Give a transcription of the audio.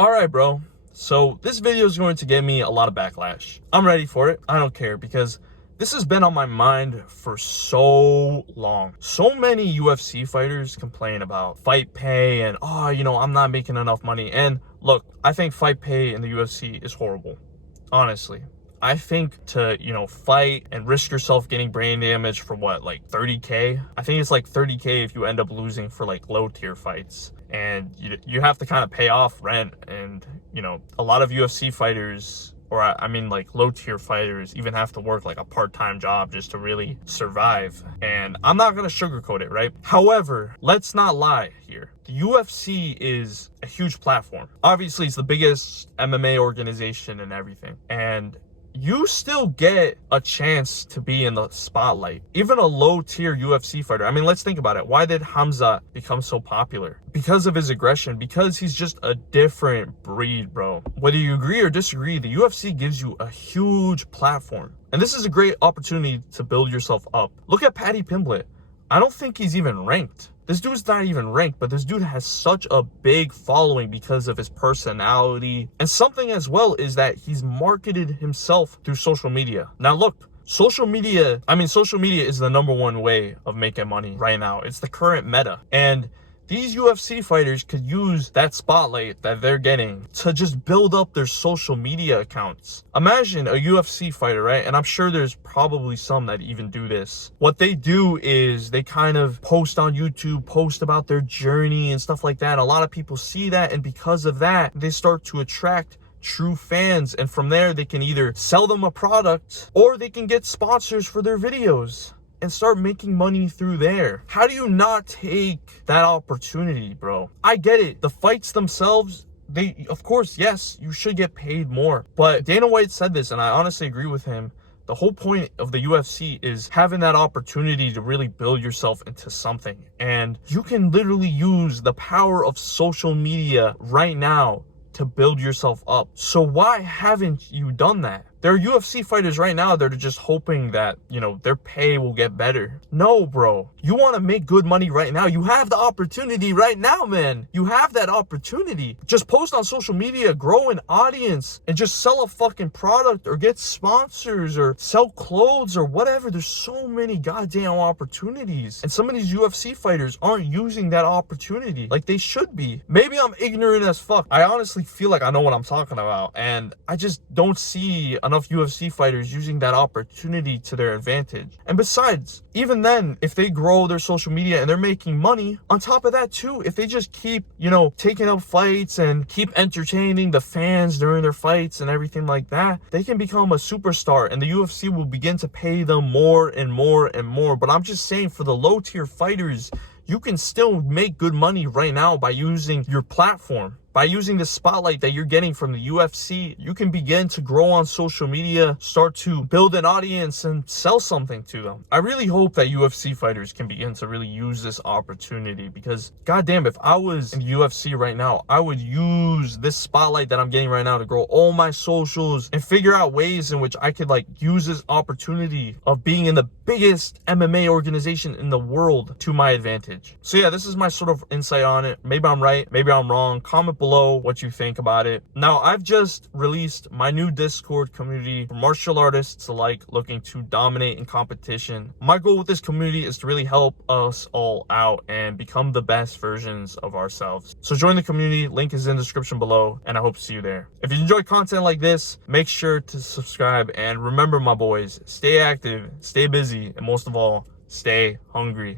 All right, bro. So this video is going to get me a lot of backlash. I'm ready for it. I don't care because this has been on my mind for so long. So many UFC fighters complain about fight pay and, I'm not making enough money. And look, I think fight pay in the UFC is horrible. Honestly. I think to, fight and risk yourself getting brain damage for what, like 30K? I think it's like 30K if you end up losing for like low tier fights. And you have to kind of pay off rent. And, a lot of UFC fighters, or I mean like low tier fighters, even have to work like a part-time job just to really survive. And I'm not going to sugarcoat it, right? However, let's not lie here. The UFC is a huge platform. Obviously, it's the biggest MMA organization and everything. And you still get a chance to be in the spotlight. Even a low-tier UFC fighter. I mean, let's think about it. Why did Hamza become so popular? Because of his aggression. Because he's just a different breed, bro. Whether you agree or disagree, the UFC gives you a huge platform. And this is a great opportunity to build yourself up. Look at Paddy Pimblett. I don't think he's even ranked. This dude's not even ranked, but this dude has such a big following because of his personality. And something as well is that he's marketed himself through social media. Now look, social media is the #1 way of making money right now. It's the current meta. And these UFC fighters could use that spotlight that they're getting to just build up their social media accounts. Imagine a UFC fighter, right? And I'm sure there's probably some that even do this. What they do is they kind of post on YouTube, post about their journey and stuff like that. A lot of people see that, and because of that, they start to attract true fans. And from there, they can either sell them a product or they can get sponsors for their videos and start making money through there. How do you not take that opportunity, bro? I get it. The fights themselves, of course, yes, you should get paid more. But Dana White said this, and I honestly agree with him. The whole point of the UFC is having that opportunity to really build yourself into something. And you can literally use the power of social media right now to build yourself up. So why haven't you done that? There are UFC fighters right now that are just hoping that, their pay will get better. No, bro. You want to make good money right now. You have the opportunity right now, man. You have that opportunity. Just post on social media, grow an audience, and just sell a fucking product or get sponsors or sell clothes or whatever. There's so many goddamn opportunities. And some of these UFC fighters aren't using that opportunity like they should be. Maybe I'm ignorant as fuck. I honestly feel like I know what I'm talking about. And I just don't see enough UFC fighters using that opportunity to their advantage. And besides, even then, if they grow their social media and they're making money, on top of that too, if they just keep, taking up fights and keep entertaining the fans during their fights and everything like that, they can become a superstar and the UFC will begin to pay them more and more and more. But I'm just saying, for the low tier fighters, you can still make good money right now by using your platform. By using the spotlight that you're getting from the UFC, you can begin to grow on social media, start to build an audience and sell something to them. I really hope that UFC fighters can begin to really use this opportunity, because goddamn, if I was in the UFC right now, I would use this spotlight that I'm getting right now to grow all my socials and figure out ways in which I could use this opportunity of being in the biggest MMA organization in the world to my advantage. So yeah, this is my sort of insight on it. Maybe I'm right, maybe I'm wrong. Comment below what you think about it. Now, I've just released my new Discord community for martial artists alike looking to dominate in competition. My goal with this community is to really help us all out and become the best versions of ourselves. So join the community, link is in the description below, and I hope to see you there. If you enjoy content like this, make sure to subscribe, and remember, my boys, stay active, stay busy, and most of all, stay hungry.